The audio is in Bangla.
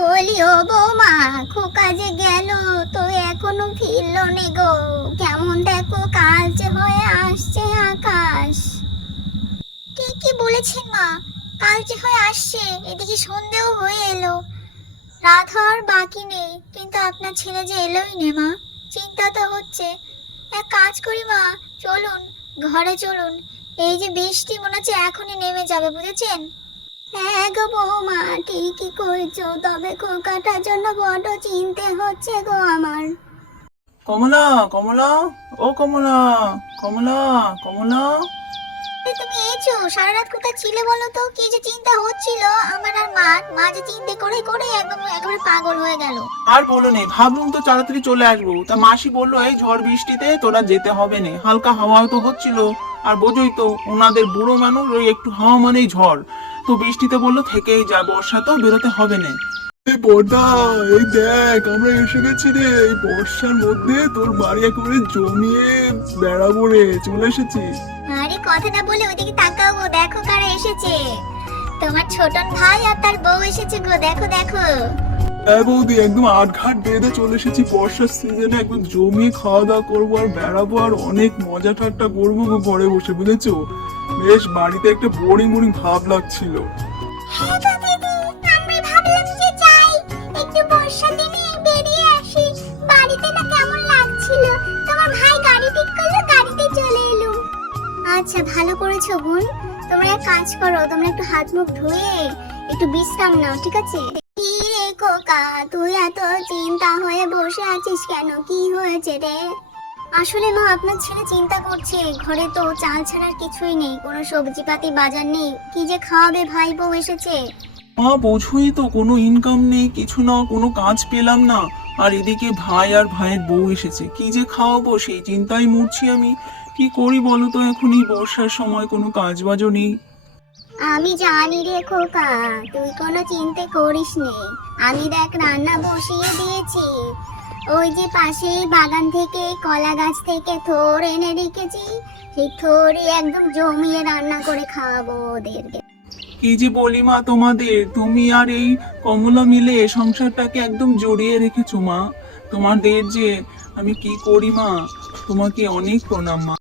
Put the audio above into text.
বলি, ও বৌমা, খোকা যে গেল, তো এখনও ফিরলো নে গো। কেমন দেখো কালচে হয়ে আসছে আকাশ। ঠিকই বলেছেন মা? কালচে হয়ে আসছে, এদিকে সন্ধেও হয়ে এলো। রাত হওয়ার বাকি নেই, কিন্তু আপনার ছেলে যে এলোই নে মা। চিন্তা তো হচ্ছে। এক কাজ করি মা, চলুন, ঘরে চলুন। এই যে বৃষ্টি মনে হচ্ছে এখনই নেমে যাবে, বুঝেছেন? হ্যাঁ গো বৌমা ঠিকই কইছো। তবে খোকাটার জন্য বড্ড চিনতে হচ্ছে গো আমার। কমলা কমলা ও কমলা কমলা কমলা। তুমি এসো সারা রাত কোথায় ছিলে বলো তো? কি যে চিন্তা হচ্ছিল? আমার আর মা মা যে চিন্তা করে করে একদম একেবারে পাগল হয়ে গেল। আর বলো নেই ভাবলুম তো তাড়াতাড়ি চলে আসব। তা মাসি বলল এই ঝড় বৃষ্টিতে তোরা যেতে হবে না। হালকা হাওয়া তো হচ্ছিল। আর বোঝোই তো ওনাদের বুড়ো মানুষ ওই একটু হাওয়া মানেই ঝড়। তো বৃষ্টিতে বলল থেকেই যা বর্ষা তো বেরোতে হবে না। এই বড়দা এই দেখ আমরা এসে গেছি রে। এই বর্ষার মধ্যে তোর বাড়ি একেবারে জমিয়ে বেড়াবো রে। চলে এসেছি। আরে কথাটা বলে ওইদিকে তাকাও গো দেখো কারা এসেছে। তোমার ছোটন ভাই আর তার বউ এসেছে গো দেখো দেখো। হ্যাঁ বৌদি একদম আট ঘাট বেঁধে চলে এসেছি। বর্ষার সিজনে একদম জমিয়ে খাওয়া দাওয়া করব আর বেড়াবো আর অনেক মজা ঠাট্টা করব গো ঘরে বসে বুঝেছ? বেশ বাড়িতে একটা বোরিং বোরিং ভাব লাগছিল। হ্যাঁ আচ্ছা ভালো করেছ বোন। তোমরা এক কাজ করো, তোমরা একটু হাত মুখ ধুয়ে একটু বিশ্রাম নাও, ঠিক আছে? কি কোকা তুই এত চিন্তা হয়ে বসে আছিস কেন? কি হয়েছে রে? আসলে মা আপনার ছেলে চিন্তা করছে। ঘরে তো চাল ছাড়ার কিছুই নেই কোনো সবজি পাতি বাজার নেই। কি যে খাওয়াবে ভাই বউ এসেছে? মা বোঝোই তো কোনো ইনকাম নেই কিছু না কোনো কাজ পেলাম না। আর এদিকে ভাই আর ভাইয়ের বউ এসেছে। কি যে খাওয়াবো সেই চিন্তায় মরছি আমি। কি করি বলো তো এখন এই বর্ষার সময় কোনো কাজ বাজও নেই। আমি জানি রে খোকা তুই কোনো চিন্তা করিস নে আমি দেখ রান্না বসিয়ে দিয়েছি। ওই যে পাশে বাগান থেকে কলা গাছ থেকে থোর এনে রেখেছি। সেই থোরই একদম জমিয়ে রান্না করে খাওয়াবো ওদেরকে। কি যে বলি মা তোমাদের, তুমি আর এই কমলা মিলে সংসারটাকে একদম জড়িয়ে রেখেছো মা। তোমাদের যে আমি কি করি মা, তোমাকে অনেক প্রণাম মা।